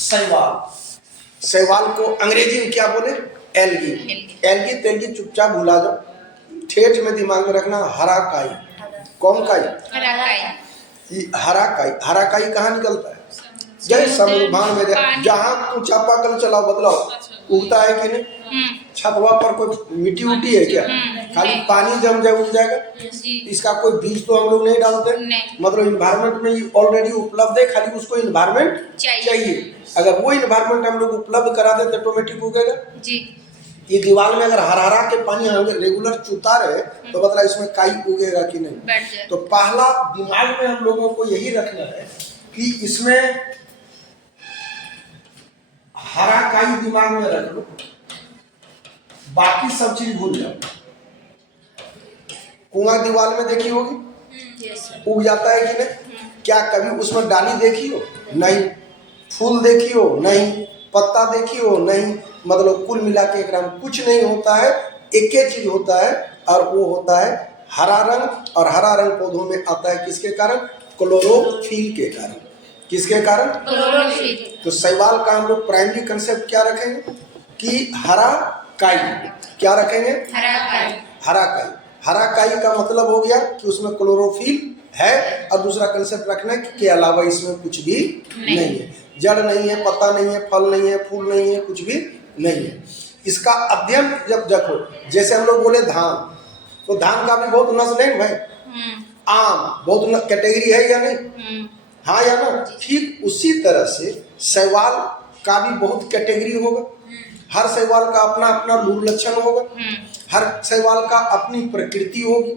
शैवाल। शैवाल को अंग्रेजी में क्या बोले? एल्गी। एल्गी तेल्गी चुपचाप भुला जाओ, ठेठ में दिमाग में रखना। हरा काई। कौन काई? हरा काई। हरा काई कहाँ निकलता है? जय समुद्र में। जहाँ तू चापाकल चलाओ बदलाओ, उगता है कि नहीं? छतवा पर कोई मिट्टी उट्टी है क्या? खाली पानी जम जाए उग जाएगा? इसका कोई बीज तो हम लोग नहीं डालते। मतलब इन्वायरमेंट में ये ऑलरेडी उपलब्ध है, खाली उसको इन्वायरमेंट चाहिए। अगर वो इन्वायरमेंट हम लोग उपलब्ध करा दे तो ऑटोमेटिक उगेगा जी। ये दीवार में अगर हरा के पानी रेगुलर चूता रहे तो मतलब इसमें काई उगेगा कि नहीं? तो पहला दिमाग में हम लोगों को यही रखना है कि इसमें हरा काई दिमाग में रख लो, बाकी सब चीज भूल जाओ। कुआं दीवार में देखी होगी, उग जाता है कि नहीं? क्या कभी उसमें डाली देखी हो? नहीं। फूल देखी हो? नहीं। पत्ता देखी हो? नहीं। मतलब कुल मिला के एक कुछ नहीं होता है, एक ही चीज होता है और वो होता है हरा रंग। और हरा रंग पौधों में आता है किसके कारण? क्लोरोफिल के कारण। किसके कारण? क्लोरोफिल। तो शैवाल का हम लोग प्राइमरी कंसेप्ट क्या रखेंगे कि हरा काई। क्या रखेंगे? हरा काई। हरा काई। हरा काई का मतलब हो गया कि उसमें क्लोरोफिल है, और दूसरा कंसेप्ट रखना है कि अलावा इसमें कुछ भी नहीं है। जड़ नहीं है, पत्ता नहीं है, फल नहीं है, फूल नहीं है, कुछ भी नहीं है। इसका अध्ययन जब देखो, जैसे हम लोग बोले धान, तो धान का भी बहुत नस्ल है भाई। आम बहुत कैटेगरी है या नहीं? हाँ या ना? ठीक उसी तरह से शैवाल का भी बहुत कैटेगरी होगा। हर शैवाल का अपना अपना लूर लक्षण होगा, हर शैवाल का अपनी प्रकृति होगी।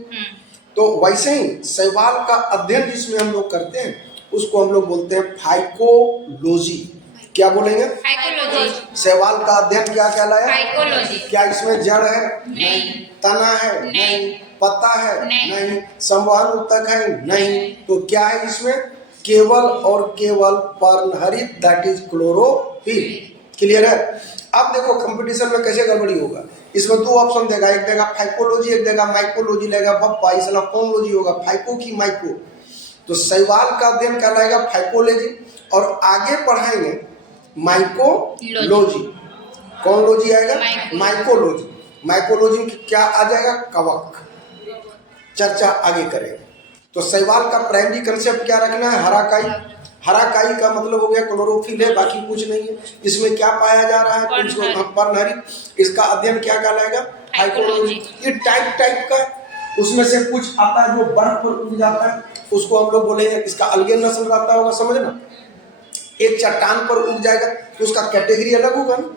तो वैसे ही शैवाल का अध्ययन जिसमें हम लोग करते हैं उसको हम लोग बोलते हैं फाइकोलॉजी। क्या बोलेंगे? फाइकोलॉजी। शैवाल का अध्ययन क्या कहलाया? फाइकोलॉजी। क्या इसमें जड़ है? नहीं। तना है? नहीं। पत्ता है? नहीं। संवहन ऊतक है? नहीं। तो क्या है इसमें? केवल और केवल पर्णहरित, दैट इज क्लोरोफिल। क्लियर है? अब देखो कंपटीशन में कैसे गड़बड़ी होगा। इसमें दो ऑप्शन देगा, एक देगा फाइकोलॉजी, एक देगा माइकोलॉजी। लेगा बप्पा इसला कौन लॉजी होगा, फाइको की माइको? तो शैवाल का अध्ययन कहलाएगा फाइकोलॉजी, और आगे पढ़ाएंगे माइकोलॉजी। कौन लॉजी आएगा? माइकोलॉजी। माइकोलॉजी में क्या आ जाएगा? कवक। चर्चा आगे करेंगे। तो शैवाल का प्राइमरी कंसेप्ट क्या रखना है? हरा काई। हरा काई का मतलब हो गया क्लोरोफिल है, बाकी कुछ नहीं है। इसमें क्या पाया जा रहा है? पर्णहरित। इसका अध्ययन क्या कहलाएगा? फाइकोलॉजी। ये टाइप का है, उसमें से कुछ आता है जो बर्फ पर उग जाता है, उसको हम लोग बोलेंगे इसका अलगे नस्ल रहता होगा, समझना। एक चट्टान पर उग जाएगा तो उसका कैटेगरी अलग होगा ना।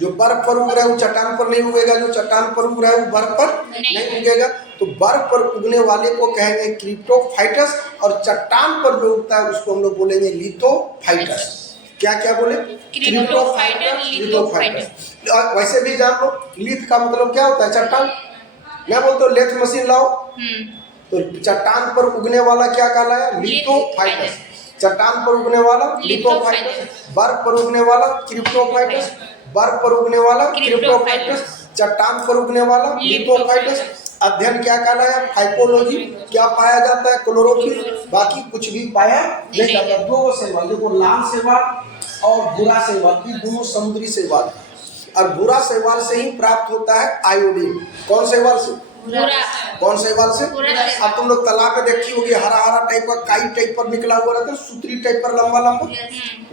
जो बर्फ पर उग रहा है वो चट्टान पर नहीं उगेगा, जो चट्टान पर उग रहा है वो बर्फ पर नहीं उगेगा। तो बर्फ पर उगने वाले को कहेंगे क्रिप्टोफाइटस, और चट्टान पर जो उगता है उसको हम लोग बोलेंगे लिथोफाइटस। क्या क्या बोले? क्रिप्टोफाइटस, लिथोफाइटस। वैसे भी जान लो, लिथ का मतलब क्या होता है? चट्टान। मैं बोलता हूँ लेथ मशीन लाओ, तो चट्टान पर उगने वाला क्या कहलाया? लिथोफाइटस। चट्टान पर उगने वाला लिथोफाइटस, बर्फ पर उगने वाला क्रिप्टोफाइटस, बर्फ पर उगने वाला क्रिप्टोफाइटस, चट्टान पर उगने वाला लिथोफाइटस। अध्ययन क्या कहलाया? फाइकोलॉजी। क्या पाया जाता है? क्लोरोफिल। बाकी कुछ भी पाया नहीं जाता। दो शैवाल देखो, लाल शैवाल और भूरा शैवाल, ये दोनों समुद्री शैवाल, और भूरा शैवाल से ही प्राप्त होता है आयोडीन। कौन शैवाल से? कौन शैवाल से? अब तुम लोग तालाब में देखी होगी, हरा हरा टाइप का काई टाइप पर निकला हुआ रहता है, सूत्री टाइप पर लंबा लंबा,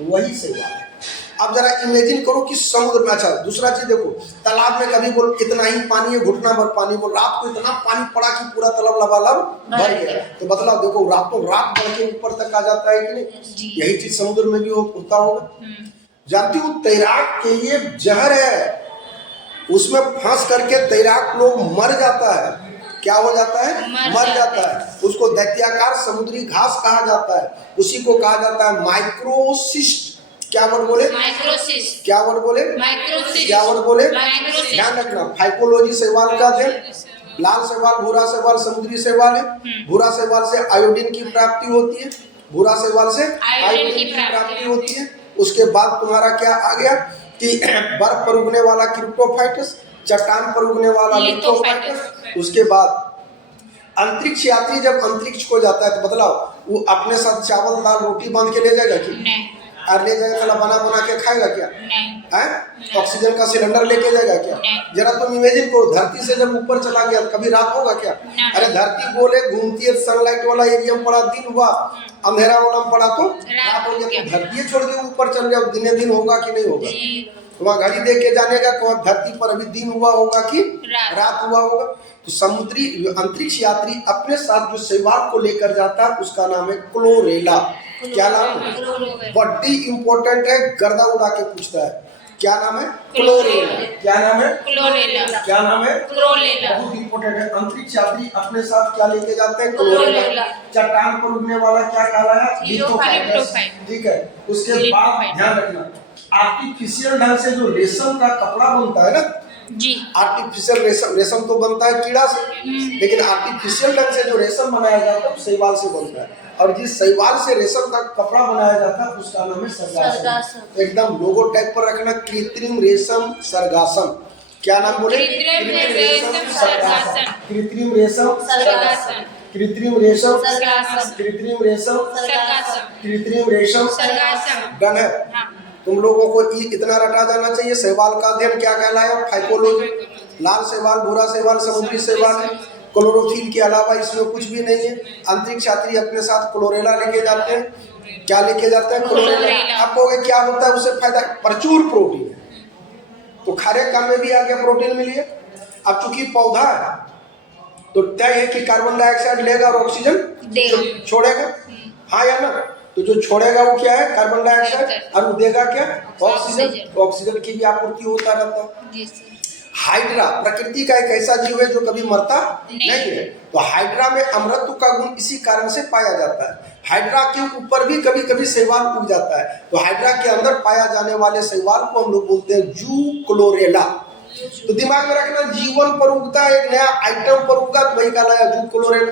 वही शैवाल है। अब जरा इमेजिन करो कि समुद्र में, अच्छा दूसरा चीज देखो, तालाब में कभी बोल इतना ही पानी है, घुटना भर पानी, बोल रात को इतना पानी पड़ा कि पूरा तालाब लबालब भर गया। तो बतलाओ देखो, रातों रात बढ़ के ऊपर तक आ जाता है कि नहीं? यही चीज समुद्र में भी होता होगा। जानती हूँ तैराक के लिए जहर है, उसमें फंस करके तैराक लोग मर जाता है। क्या हो जाता है? मर जाता है। उसको दैत्याकार समुद्री घास कहा जाता है, उसी को कहा जाता है माइक्रोसिस्ट। क्या वर्ड बोले? माइक्रोसिस्ट। क्या वर्ड बोले? माइक्रोसिस्ट। क्या वर्ड बोले? ध्यान रखना। फाइकोलॉजी शैवाल का अध्ययन, लाल शैवाल, भूरा शैवाल समुद्री शैवाल है। भूरा शैवाल से आयोडीन की प्राप्ति होती है, भूरा शैवाल से आयोडीन की प्राप्ति होती है। उसके बाद तुम्हारा क्या आ गया कि बर्फ पर उगने वाला क्रिप्टोफाइटस, चट्टान पर उगने वाला लिथोफाइटस। उसके बाद अंतरिक्ष यात्री जब अंतरिक्ष को जाता है तो बदलाव वो अपने साथ चावल दाल रोटी बांध के ले जाएगा कि और ले जाएगा साला बना बना के खाएगा क्या? नहीं। ऑक्सीजन का सिलेंडर लेके जाएगा क्या? जरा तुम इमेजिन करो, धरती से जब ऊपर चला गया कभी रात होगा क्या? अरे धरती बोले घूमती है, सनलाइट वाला एरिया में पड़ा दिन हुआ, अंधेरा वाला में पड़ा तो रात हो गया। तो धरती छोड़ के ऊपर चल जाओ, दिने दिन होगा कि नहीं होगा? तो वहाँ घड़ी देख के जानेगा कि धरती पर अभी दिन हुआ होगा कि रात हुआ होगा। तो समुद्री अंतरिक्ष यात्री अपने साथ जो शैवाल को लेकर जाता है उसका नाम है क्लोरेला। क्या नाम है? बड़ी इंपॉर्टेंट है, गर्दा उड़ा के पूछता है। क्या नाम है? क्लोरेला। क्या नाम है? क्लोरेला। क्या नाम है? क्लोरेला। बहुत इंपॉर्टेंट है। अंतरिक्ष यात्री अपने साथ क्या लेके जाते हैं? क्लोरेला। चट्टान पर उड़ने वाला क्या कहलाया? लिथोफाइटस। ठीक है। उसके बाद ध्यान रखना, आर्टिफिशियल ढंग से जो रेशम का कपड़ा बनता है ना जी, आर्टिफिशियल रेशम तो बनता है कीड़ा से, लेकिन आर्टिफिशियल ढंग से जो रेशम बनाया जाता है शैवाल से बनता है। और जिस शैवाल से रेशम का कपड़ा बनाया जाता है उसका नाम है सरगासम। एकदम लोगो टाइप पर रखना, कृत्रिम रेशम सरगासम। क्या नाम बोले? कृत्रिम रेशम सरगासम। कृत्रिम रेशम सरगासम। कृत्रिम रेशम सरगासम। कृत्रिम रेशम सरगासम। कृत्रिम रेशम सरगासम। डन है। तुम लोगों को इतना रटा जाना चाहिए, शैवाल का अध्ययन क्या कहलाया? फाइकोलॉजी। लाल शैवाल, भूरा शैवाल, समुद्री शैवाल है। क्लोरोफिल के अलावा इसमें कुछ भी नहीं है। अंतरिक्ष यात्री अपने साथ क्लोरेला लेके जाते हैं। क्या लेके जाते हैं? क्लोरेला। आप कहोगे क्या होता है उससे फायदा? प्रचुर प्रोटीन है। तो खारे काम में भी आगे प्रोटीन मिली है। अब चूंकि पौधा है तो तय है कि कार्बन डाइऑक्साइड लेगा और ऑक्सीजन छोड़ेगा, हाँ या ना? तो जो छोड़ेगा वो क्या है? Carbon dioxide. और वो देगा क्या? ऑक्सीजन। ऑक्सीजन की भी आपूर्ति होता रहता है। हाइड्रा प्रकृति का एक ऐसा जीव है जो कभी मरता नहीं है। तो हाइड्रा में अमरत्व का गुण इसी कारण से पाया जाता है। हाइड्रा के ऊपर भी कभी कभी शैवाल उग जाता है। तो हाइड्रा के अंदर पाया जाने वाले शैवाल को हम लोग बोलते हैं जू क्लोरेला। तो दिमाग में रखना, जीवन पर उगता है, एक नया आइटम पर उगा तो वही कहलाया जू क्लोरेला।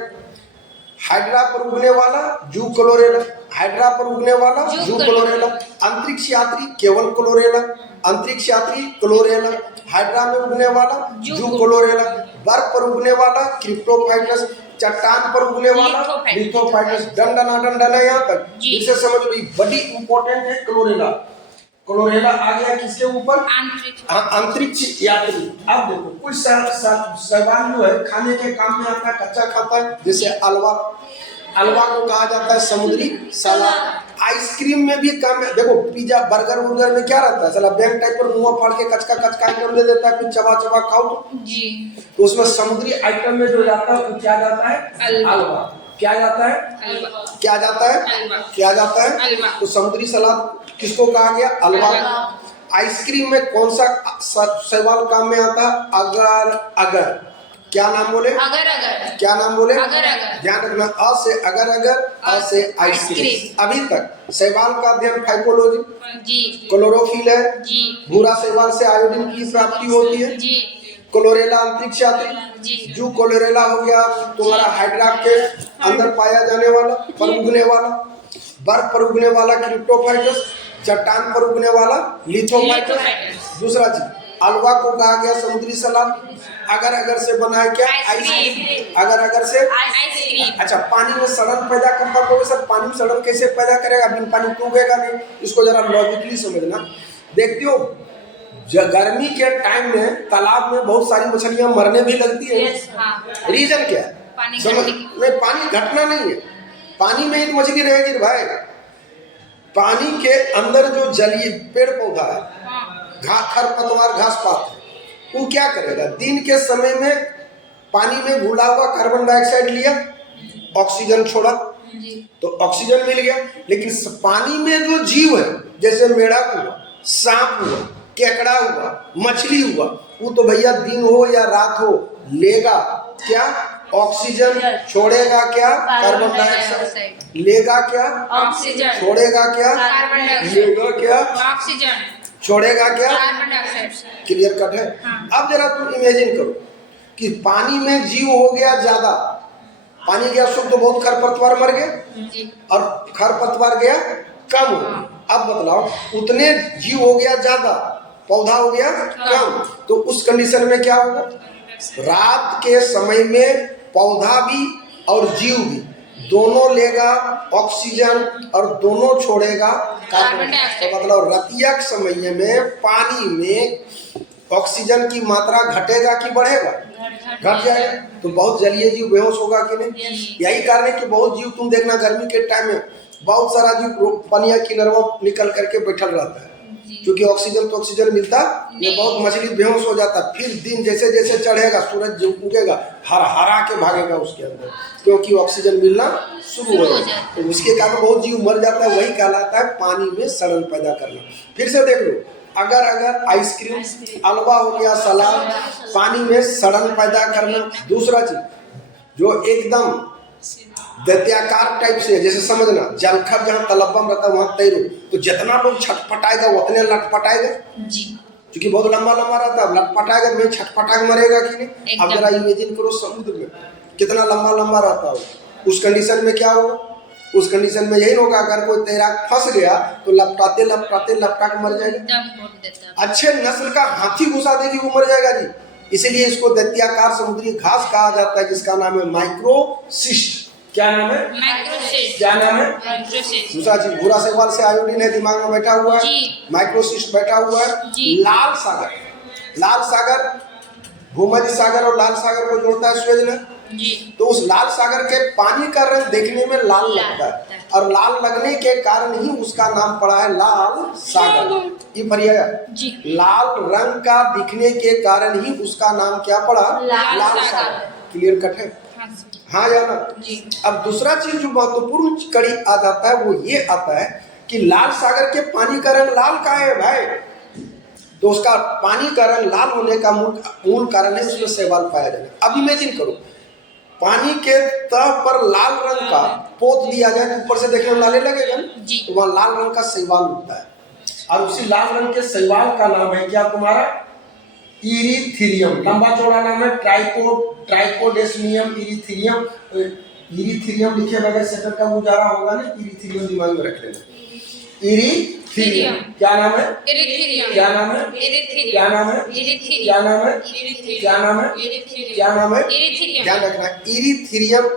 हाइड्रा पर उगने वाला जू क्लोरेला, हाइड्रा पर उगने वाला जू क्लोरेला। अंतरिक्ष यात्री केवल क्लोरेला, अंतरिक्ष यात्री क्लोरेला। हाइड्रा में उगने वाला जू क्लोरेला, बर्फ पर उगने वाला क्रिप्टोफाइटस, चट्टान पर उगने वाला लिथोफाइटस। डंडन है यहाँ तक, इसे समझ लो। बड़ी इंपॉर्टेंट है क्लोरेला। क्लोरेला आ गया किसके ऊपर? अंतरिक्ष यात्री। अब देखो कुछ शैवाल जो है खाने के काम में आता है, कच्चा खाता है, जैसे अलवा। अलवा को कहा जाता है समुद्री सलाद। आइसक्रीम में भी काम है। देखो पिज्जा बर्गर वर्गर में क्या रहता है? साला बैंक टाइप पर मुंह फाड़ के कचका आइटम दे देता है, फिर चबा चबा खाओ तो उसमें समुद्री आइटम में जो जाता है वो क्या जाता है? अलवा। क्या जाता है? क्या जाता है? क्या जाता है? तो समुद्री सलाद किसको कहा गया? अलवा। आइसक्रीम में कौन सा शैवाल काम में आता है? अगर। क्या नाम बोले? अगर। क्या नाम बोले? अगर। ध्यान रखना, अ से अगर, अ से आइसक्रीम। अभी तक शैवाल का अध्ययन फाइकोलॉजी, क्लोरोफिल है, भूरा शैवाल से आयोडीन की प्राप्ति होती है, क्लोरेला अंतरिक्ष यात्री, जू क्लोरेला हो गया तुम्हारा हाइड्रा के अंदर पाया जाने वाला, पर उगने वाला, बर्फ पर उगने वाला क्रिप्टोफाइटस, चट्टान पर उगने वाला लिथोफाइटस। दूसरा चीज अलवा को कहा गया समुद्री सलाद। अगर से बना है क्या? आइसक्रीम। अगर से आइसक्रीम। अच्छा, पानी में सड़न पैदा करता है। सर पानी में सड़न कैसे पैदा करेगा? बिन पानी तो उगेगा नहीं। इसको जरा लॉजिकली समझना। देखते हो गर्मी के टाइम में तालाब में बहुत सारी मछलियां मरने भी लगती है। रीजन क्या है? नहीं, पानी घटना नहीं है। पानी में ही मछली रहेगी भाई। पानी के अंदर जो जलीय पेड़ पौधा है, खरपतवार, घास पात, वो क्या करेगा? दिन के समय में पानी में घुला हुआ कार्बन डाइऑक्साइड लिया, ऑक्सीजन छोड़ा, तो ऑक्सीजन मिल गया। लेकिन पानी में जो जीव है, जैसे मेढक हुआ, सांप हुआ, केकड़ा हुआ, मछली हुआ, वो तो भैया दिन हो या रात हो लेगा क्या? ऑक्सीजन। छोड़ेगा क्या? Carbon dioxide. लेगा क्या? ऑक्सीजन। छोड़ेगा क्या? Carbon dioxide. लेगा क्या? ऑक्सीजन। छोड़ेगा क्या? Carbon dioxide. क्लियर कट है? अब जरा तुम इमेजिन करो कि पानी में जीव हो गया ज्यादा, पानी गया शुद्ध तो बहुत खरपतवार मर गए, और खरपतवार गया कम। अब बतलाओ, उतने जीव हो गया ज्यादा, पौधा हो गया कम, तो उस कंडीशन में क्या होगा? रात के समय में पौधा भी और जीव भी दोनों लेगा ऑक्सीजन और दोनों छोड़ेगा कार्बन डाइऑक्साइड। तो मतलब रतिया के समय में पानी में ऑक्सीजन की मात्रा घटेगा कि बढ़ेगा? घट जाएगा। तो बहुत जलीय जीव बेहोश होगा कि नहीं? यही कारण है कि बहुत जीव तुम देखना गर्मी के टाइम में बहुत सारा जीव पनिया किनारों निकल करके बैठल रहता है, क्योंकि ऑक्सीजन तो ऑक्सीजन मिलता ये बहुत मछली बेहोश हो जाता। फिर दिन जैसे जैसे चढ़ेगा सूरज जो उगेगा हर हरा के भागेगा उसके अंदर, क्योंकि ऑक्सीजन मिलना शुरू हो जाए। तो उसके कारण बहुत जीव मर जाता है। वही कहलाता है पानी में सड़न पैदा करना। फिर से देख लो, अगर आइसक्रीम, हलवा हो गया, सलाद, पानी में सड़न पैदा करना। दूसरा चीज जो एकदम दैत्याकार टाइप से, जैसे समझना जलखर जहाँ तलब्बम रहता है वहाँ तैरो, तो जितना लोग छटपटाएगा उतने लटपटाएगा जी, क्योंकि बहुत लंबा लंबा रहता है, लटपटाएगा तो छटपटा के मरेगा कि नहीं? अब जरा इमेजिन करो समुद्र में कितना लंबा लंबा रहता हो, उस कंडीशन में क्या होगा? उस कंडीशन में यही होगा, अगर कोई तैराक फंस गया तो लपटाते लपटाते लपटा के मर जाएगा। अच्छे नस्ल का हाथी घुसा देगी वो मर जाएगा जी। इसीलिए इसको दैत्याकार समुद्री घास कहा जाता है, जिसका नाम है माइक्रोसिस्ट। क्या नाम है? माइक्रोसिस्ट। क्या नाम है? माइक्रोसिस्ट। दूसरा चीज भूरा शैवाल से आयोडीन है दिमाग में बैठा हुआ है, माइक्रोसिस्ट बैठा हुआ है। लाल सागर, लाल सागर भूमध्य सागर और लाल सागर को जोड़ता है सूरज ने। तो उस लाल सागर के पानी का रंग देखने में लाल लगता है, और लाल लगने के कारण ही उसका नाम पड़ा है लाल सागर। ये पढ़िएगा, लाल रंग का दिखने के कारण ही उसका नाम क्या पड़ा? लाल सागर। क्लियर कट है? हाँ या ना? अब दूसरा चीज जो महत्वपूर्ण कड़ी आ जाता है वो ये आता है कि लाल सागर के पानी का रंग लाल का है भाई, तो उसका पानी का रंग लाल होने का मूल कारण है उसमें शैवाल पाया जाना। अब इमेजिन करो, पानी के तह पर लाल रंग का पोत दिया जाए तो ऊपर से देखने में लाले लगेगा ना, तो वहाँ लाल रंग का शैवाल उगता है, और उसी लाल रंग के शैवाल का नाम है क्या तुम्हारा? इरीथीरियम। लंबा चौड़ा नाम है ट्राइकोडेस्मियम इरीथीरियम। इरीथीरियम लिखे बगैर सेटल का गुजारा होगा ना, इरीथीरियम दिमाग में रख लेना। इरीथीरियम क्या नाम है? इरीथीरियम। क्या नाम है? इरीथीरियम। क्या नाम है? इरीथीरियम। क्या नाम है? इरीथीरियम। क्या नाम है? इरीथीरियम। क्या नाम है? इरीथीरियम। ध्यान रखना, इरीथीरियम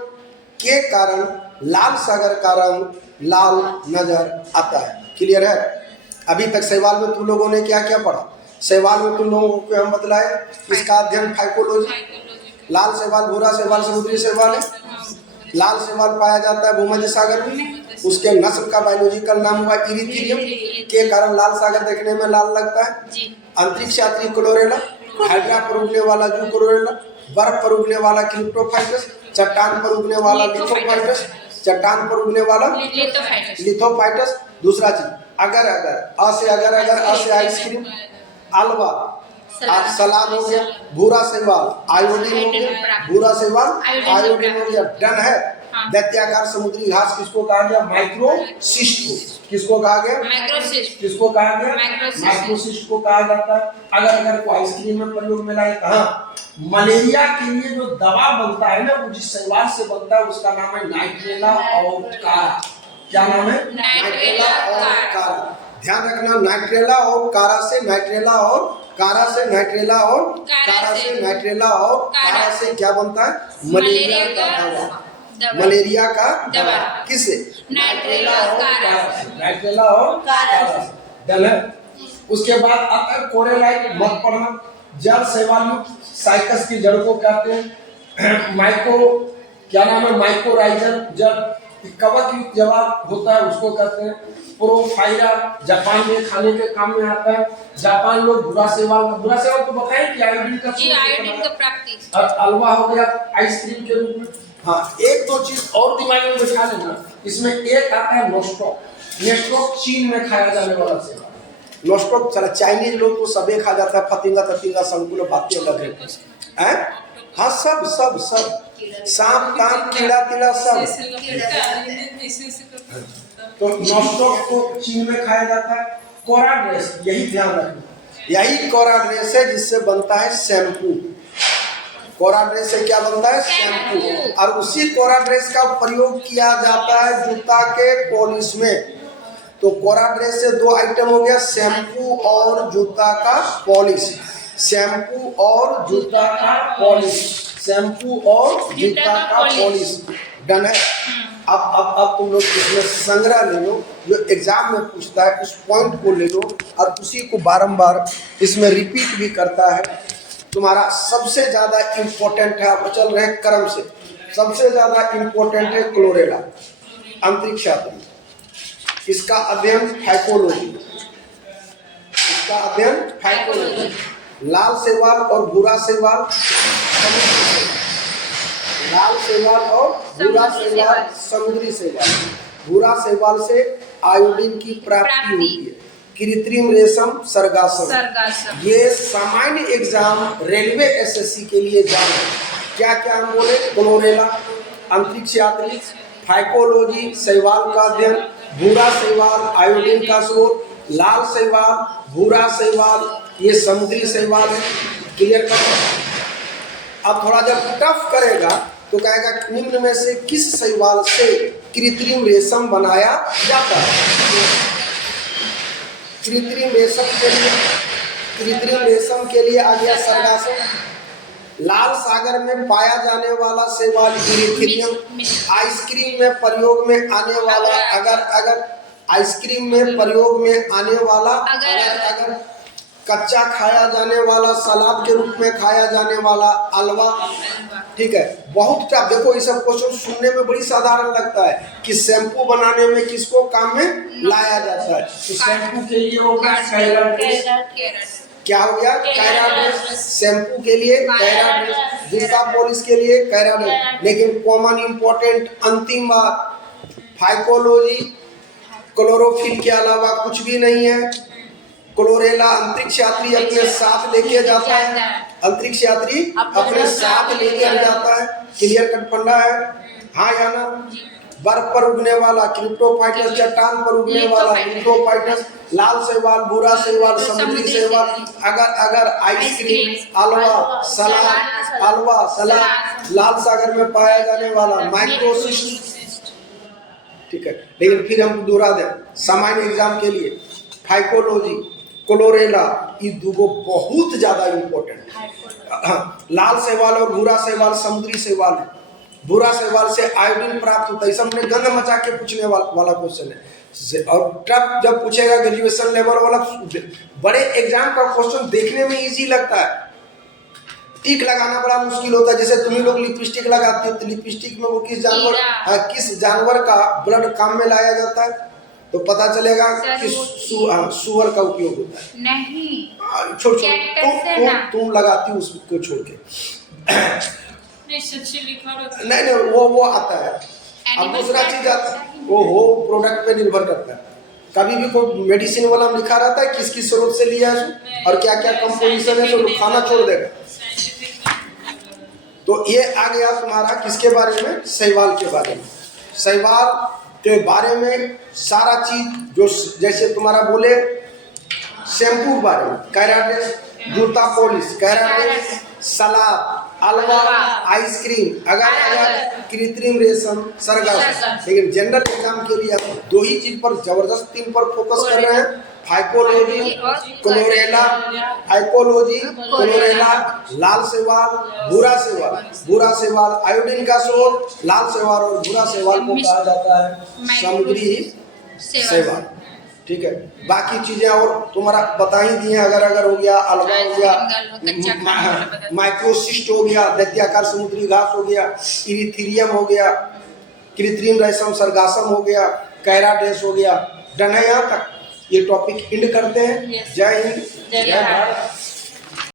के कारण लाल सागर का रंग लाल नजर आता है। क्लियर है? अभी तक शैवाल में तुम लोगों ने क्या क्या पढ़ा? शैवाल में तुम लोगों को हम बतलाए इसका अध्ययन फाइकोलॉजी। लाल शैवाल, भूरा शैवाल समुद्री शैवाल है। लाल शैवाल पाया जाता है भूमध्य सागर में, उसके नस्ल का बायोलॉजिकल नाम हुआ इरीथीरियम, के कारण लाल सागर देखने में लाल लगता है। अंतरिक्ष यात्री क्लोरेला, हाइड्रा पर उगने वाला जू क्लोरेला, बर्फ पर उगने वाला क्रिप्टोफाइटस, चट्टान पर उगने वाला लिथोफाइटस, चट्टान पर उगने वाला लिथोफाइटस। दूसरा चीज अगर से आइसक्रीम, हलवा, सलाद हो गया, भूरा शैवाल आयोडीन हो गया, भूरा शैवाल आयोडीन हो गया। डन है? दैत्याकार समुद्री घास किसको कहा गया? माइक्रोसिस्ट को। किसको कहा गया? माइक्रोसिस्ट। किसको कहा गया? माइक्रोसिस्ट को कहा जाता है। अगर को आइसक्रीम में प्रयोग में लाए, कहा मलेरिया के लिए जो दवा बनता है ना, वो जिस शैवाल से बनता है उसका नाम है नाइट्रेला और कारा। क्या नाम है? नाइट्रेला और कारा। ध्यान रखना, नाइट्रेला और कारा से, नाइट्रेला और कारा से, नाइट्रेला और कारा से, नाइट्रेला और कारा से क्या बनता है? मलेरिया का दवा। मलेरिया का दवा किससे? नाइट्रेला और कारा से। नाइट्रेला और कारा से। डन है? उसके बाद आता है कोरेलाइट। मत पढ़ना, जड़ शैवाल साइकस की जड़ को कहते हैं। माइको क्या नाम है? माइकोराइजर जड़ कवक युक्त जवाब होता है उसको कहते हैं। प्रोफाइरा जापान में खाने के काम में आता है। जापान लोग भूरा शैवाल तो बताएं कि आयोडीन का प्राप्ति, और हलवा हो गया आइसक्रीम के रूप में। हाँ, एक दो चीज और दिमाग में बिठा लेना, इसमें एक आता है नोस्टॉक। नोस्टॉक चीन में खाया जाने वाला शैवाल। नोस्टॉक चला चाइनीज लोग तो सबे खा जाता है, फतिंगा संकुल बातें अलग है। हाँ, सब सब सब सांप कान कीड़ा तीड़ा सब। तो नोस्टॉक को चीन में खाया जाता है। कोरा ड्रेस, यही ध्यान रखना, यही कोरा ड्रेस है जिससे बनता है शैम्पू। कोरा ड्रेस से क्या बनता है? शैम्पू। और उसी कोरा ड्रेस का प्रयोग किया जाता है जूता के पॉलिश में। तो कोरा ड्रेस से दो आइटम हो गया, शैम्पू और जूता का पॉलिश। शैम्पू और जूता का पॉलिश, शैम्पू और जूता का पॉलिश। डन है? अब तुम लोग इसमें संग्रह ले लो, जो एग्जाम में पूछता है उस पॉइंट को ले लो और उसी को बारंबार इसमें रिपीट भी करता है। तुम्हारा सबसे ज्यादा इम्पोर्टेंट है, अब चल रहे हैं क्रम से, सबसे ज्यादा इम्पोर्टेंट है क्लोरेला, अंतरिक्ष यात्री। इसका अध्ययन फाइकोलॉजी, इसका अध्ययन फाइकोलॉजी। लाल शैवाल और भूरा शैवाल, लाल शैवाल और भूरा शैवाल समुद्री शैवाल। भूरा शैवाल से आयोडीन की प्राप्ति होती है। कृत्रिम रेशम सरगासम, ये सामान्य एग्जाम रेलवे एसएससी के लिए जाना। क्या क्या हम बोले? क्लोरेला अंतरिक्ष यात्री, फाइकोलॉजी शैवाल का अध्ययन, भूरा शैवाल आयोडीन का स्रोत, लाल शैवाल भूरा शैवाल ये समुद्री शैवाल है। क्लियर कर। अब थोड़ा जब टफ करेगा तो कहेगा निम्न में से किस शैवाल से कृत्रिम रेशम बनाया जाता है? कृत्रिम रेशम के लिए आ गया सरगासम। लाल सागर में पाया जाने वाला शैवाल इरीथेरियम। आइसक्रीम में प्रयोग में आने वाला, अगर आइसक्रीम में प्रयोग में आने वाला, अगर कच्चा खाया जाने वाला, सलाद के रूप में खाया जाने वाला अलवा। ठीक है, बहुत टफ। देखो ये सब क्वेश्चन सुनने में बड़ी साधारण लगता है कि शैम्पू बनाने में किसको काम में लाया जाता है। तो शैम्पू के लिए हो गया कैराटिस। क्या हो गया? कैराटिस। शैम्पू के लिए कैराटिस, जूता पॉलिश के लिए कैराटिस। लेकिन कॉमन इंपॉर्टेंट अंतिम बात, फाइकोलॉजी क्लोरोफिल के अलावा कुछ भी नहीं है। क्लोरेला अंतरिक्ष यात्री अपने साथ लेके जाता है, अंतरिक्ष यात्री अपने साथ लेके जाता है। क्लियर कट फंडा है, हाँ या ना? बर्फ पर उगने वाला क्रिप्टोफाइटस, चट्टान पर उगने वाला लिथोफाइटस, लाल शैवाल भूरा शैवाल समुद्री शैवाल। अगर आइसक्रीम अलवा सलाद लाल सागर में पाया जाने वाला माइक्रोसिस्ट। ठीक है, लेकिन फिर हम दोहरा दें सामान्य एग्जाम के लिए, फाइकोलॉजी क्लोरेला ये दो बहुत ज्यादा इम्पोर्टेंट है। लाल शैवाल और भूरा शैवाल समुद्री शैवाल है। भूरा शैवाल से आयोडीन प्राप्त होता है। इस हमने गंध मचा के पूछने वाला क्वेश्चन है। और टफ जब पूछेगा ग्रेजुएशन लेवल वाला, बड़े एग्जाम का क्वेश्चन देखने में इजी लगता है, टिक लगाना बड़ा मुश्किल होता है। जैसे तुम लोग लिपस्टिक लगाते हो तो लिपस्टिक में वो किस जानवर का ब्लड काम में लाया जाता है? तो पता चलेगा कि सुअर का उपयोग होता है। नहीं, छोड़ तुम लगाती हो उसको छोड़ के। नहीं वो आता है। अब दूसरा चीज वो हो प्रोडक्ट पे निर्भर करता है। कभी भी कोई मेडिसिन वाला में लिखा रहता है किस किस स्रोत से लिया है और क्या क्या कंपोजिशन है, तो खाना छोड़ देगा। तो ये आ गया तुम्हारा किसके बारे में? शैवाल के बारे में। शैवाल के बारे में सारा चीज जो जैसे तुम्हारा बोले शैम्पू के बारे में कैराटिस, जूता पॉलिश कैराटिस, सलाद अलवा, आइसक्रीम, अगर कृत्रिम रेशम सरगासम। लेकिन जनरल एग्जाम के लिए हम दो ही चीज पर जबरदस्त 3 पर फोकस कर रहे हैं, फाइकोलॉजी क्लोरेला, फाइकोलॉजी क्लोरेला, लाल शैवाल भूरा शैवाल आयोडीन का स्रोत, लाल शैवाल और भूरा शैवाल को कहा जाता है समुद्री शैवाल। ठीक है, बाकी चीजें और तुम्हारा बता ही दिए। अगर हो गया अलवा हो गया, माइक्रोसिस्ट हो गया, दैत्याकार समुद्री घास हो गया, इरीथेरियम हो गया, कृत्रिम रेशम सरगासम हो गया, कैराटिस हो गया। डन है यहाँ तक? ये टॉपिक एंड करते हैं। जय हिंद, जय भारत।